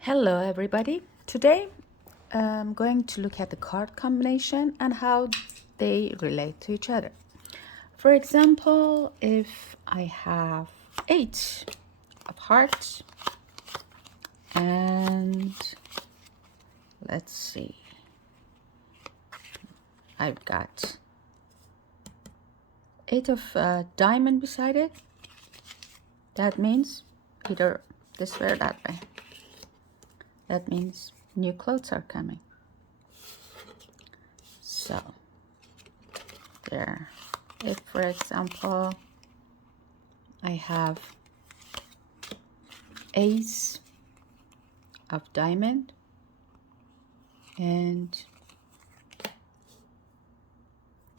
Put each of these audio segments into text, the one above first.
Hello everybody. Today I'm going to look at the card combination and how they relate to each other. For example, if I have 8 of hearts and let's see, I've got 8 of diamond beside it, that means either this way or that way. That means new clothes are coming. So there. If, for example, I have ace of diamond and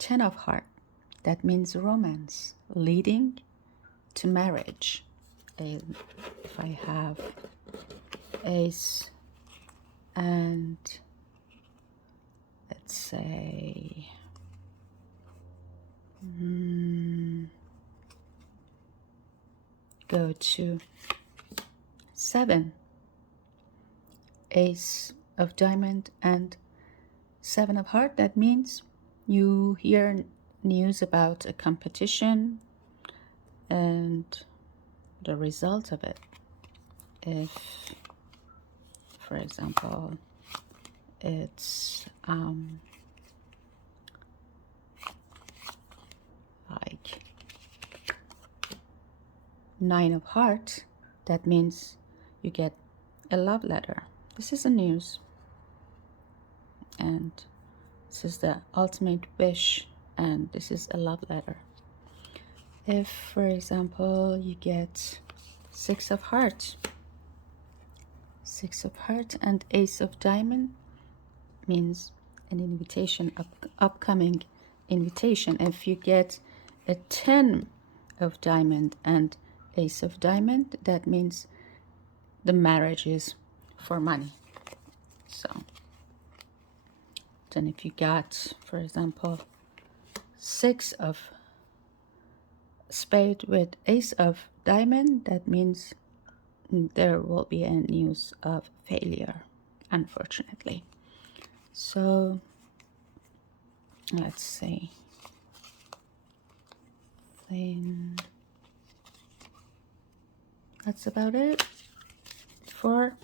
10 of heart, that means romance leading to marriage. And if I have ace and let's say go to 7, ace of diamond and 7 of heart, that means you hear news about a competition and the result of it. If, for example, it's like 9 of hearts, that means you get a love letter. This is the news, and this is the ultimate wish, and this is a love letter. If, for example, you get 6 of hearts, 6 of hearts and ace of diamond means an invitation, upcoming invitation. If you get a 10 of diamond and ace of diamond, that means the marriage is for money. So then if you got, for example, 6 of spade with ace of diamond, that means there will be a news of failure, unfortunately. So let's see. Then that's about it for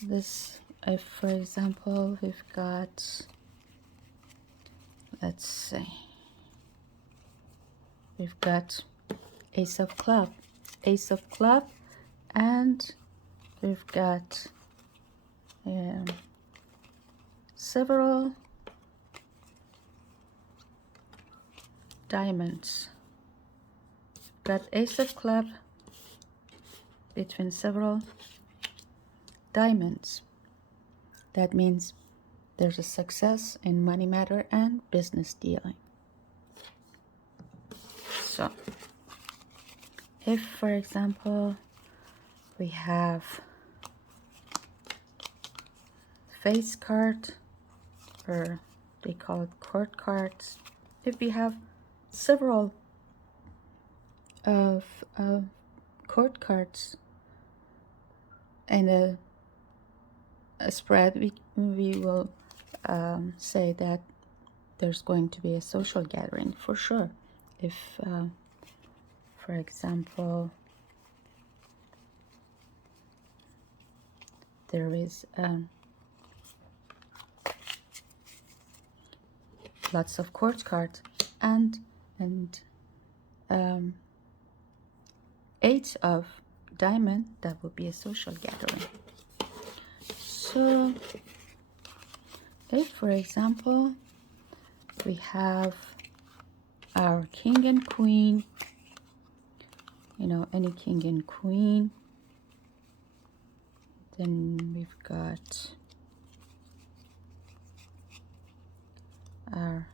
this. If, for example, we've got, let's say, we've got ace of club, and we've got several diamonds. Got ace of club between several diamonds. That means there's a success in money matter and business dealing. So if, for example, we have face card, or they call it court cards, if we have several of court cards and a spread, we will say that there's going to be a social gathering for sure. If, for example, there is lots of court cards and 8 of diamond, that would be a social gathering. So if, for example, we have our king and queen, any king and queen, then we've got our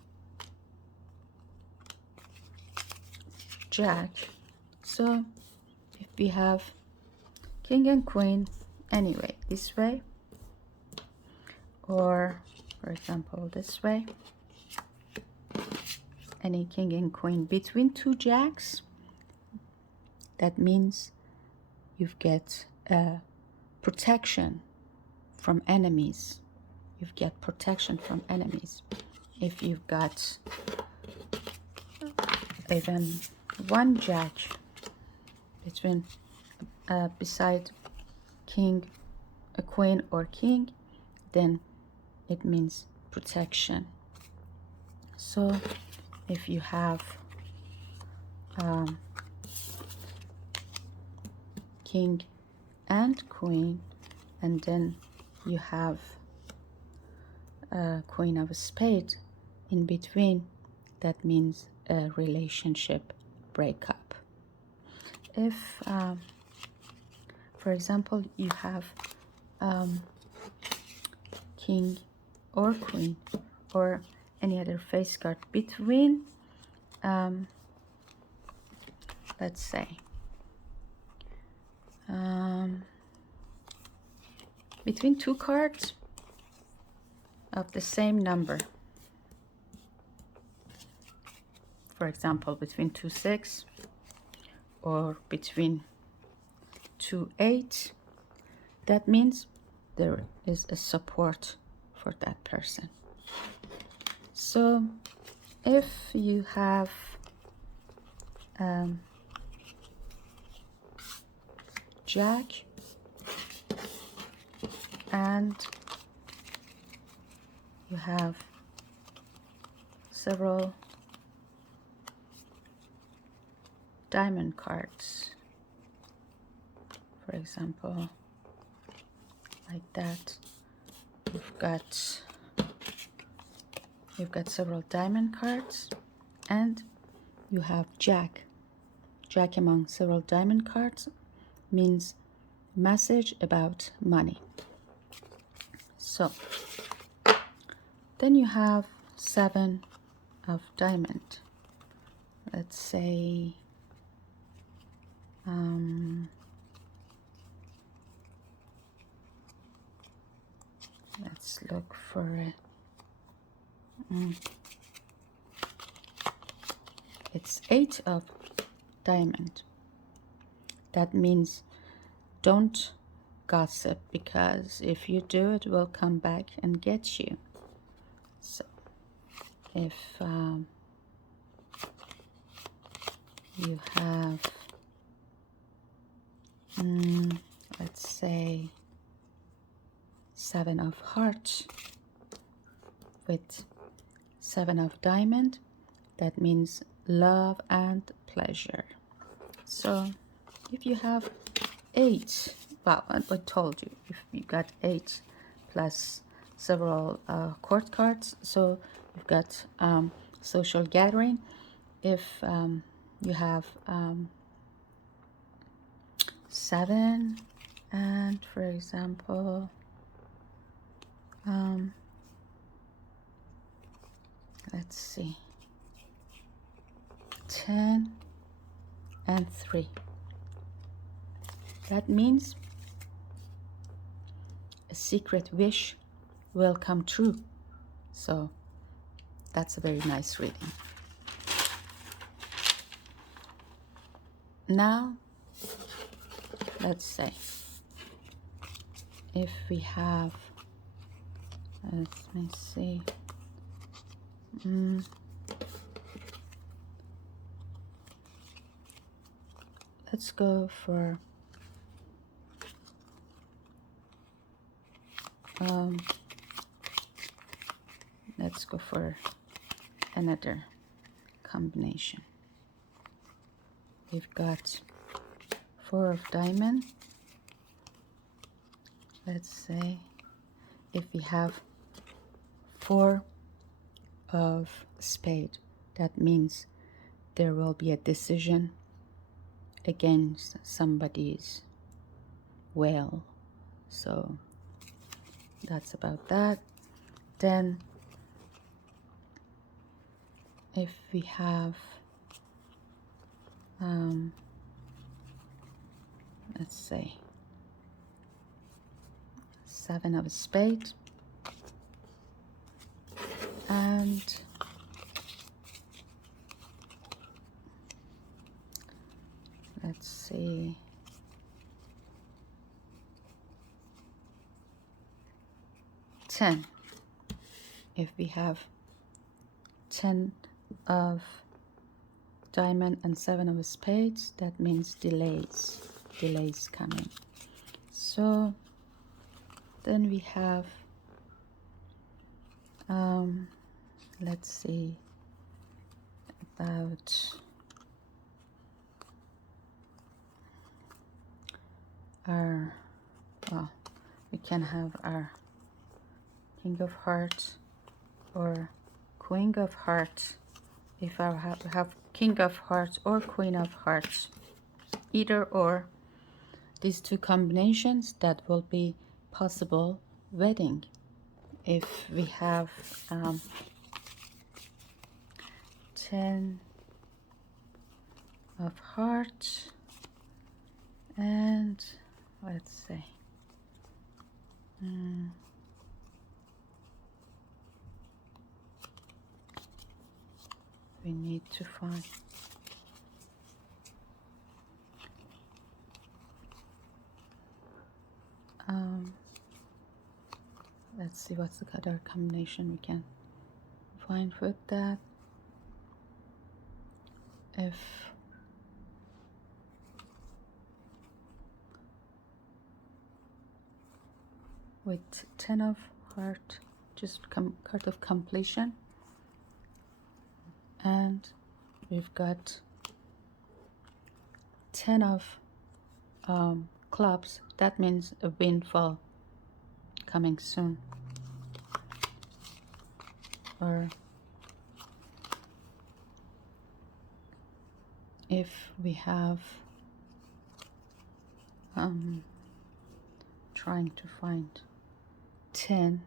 jack. So if we have king and queen, anyway, this way, or for example this way, any king and queen between 2 jacks, that means you've get a protection from enemies. You've got protection from enemies. If you've got even one jack between beside king, a queen or king, then it means protection. So if you have king and queen, and then you have a queen of a spade in between, that means a relationship breakup. If for example you have king or queen or any other face card between let's say between two cards of the same number, for example between 2 6 or between 2 8, that means there is a support for that person. So if you have jack and you have several diamond cards, for example like that, you've got several diamond cards and you have jack among several diamond cards means message about money. So then you have 7 of diamond. Let's say let's look for it. It's 8 of diamond. That means don't gossip, because if you do, it will come back and get you. So if you have let's say 7 of hearts with 7 of diamond, that means love and pleasure. So if you have 8, well, I told you, if you got 8 plus several court cards, so you've got social gathering. If you have 7 and, for example, let's see, 10 and 3, that means a secret wish will come true. So that's a very nice reading. Now let's say if we have, let me see, let's go for let's go for another combination. We've got 4 of diamond. Let's say if we have 4 of spade, that means there will be a decision against somebody's will. So that's about that. Then if we have let's say 7 of a spade and let's see 10. If we have 10 of diamond and 7 of spades, that means delays coming. So then we have let's see about our, well, we can have our King of Hearts or Queen of Hearts. If I have King of Hearts or Queen of Hearts, either or, these two combinations, that will be possible wedding. If we have 10 of hearts and let's say we need to find let's see what's the other combination we can find with that. If with 10 of heart, just card of completion, and we've got 10 of clubs, that means a windfall coming soon. Or if we have trying to find 10,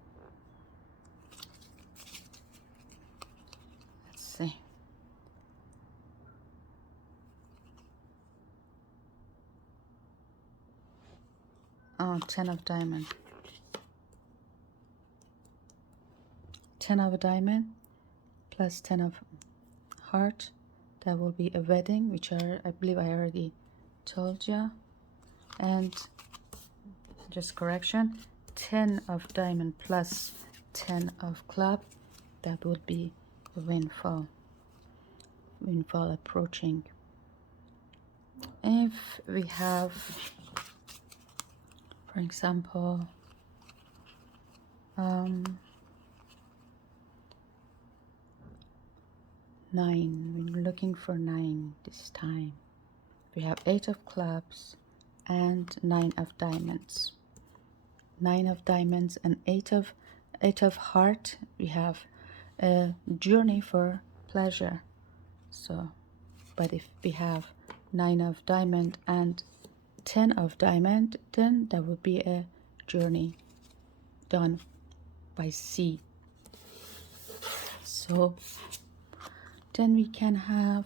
let's see, oh, 10 of diamond, 10 of a diamond plus 10 of heart, that will be a wedding, which I believe I already told you. And just correction, 10 of diamond plus 10 of club, that would be a windfall approaching. If we have, for example, 9, we're looking for 9 this time. We have 8 of clubs and 9 of diamonds. 9 of diamonds and 8 of heart. We have a journey for pleasure. So, but if we have 9 of diamond and 10 of diamond, then that would be a journey done by sea. So then we can have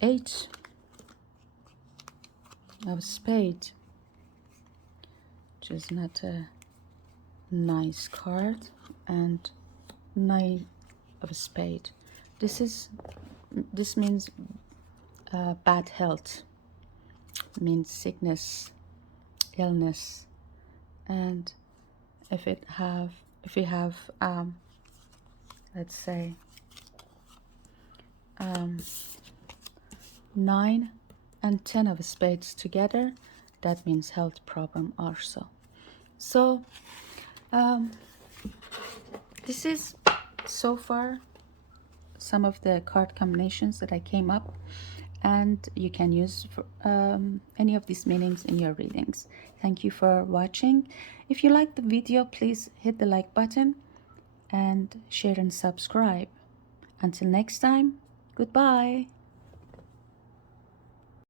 8 of spade, which is not a nice card, and 9 of spade. This means bad health, means sickness, illness. And if we have let's say 9 and 10 of spades together, that means health problem also. So this is so far some of the card combinations that I came up, and you can use for, any of these meanings in your readings. Thank you for watching. If you like the video, please hit the like button and share and subscribe. Until next time, goodbye.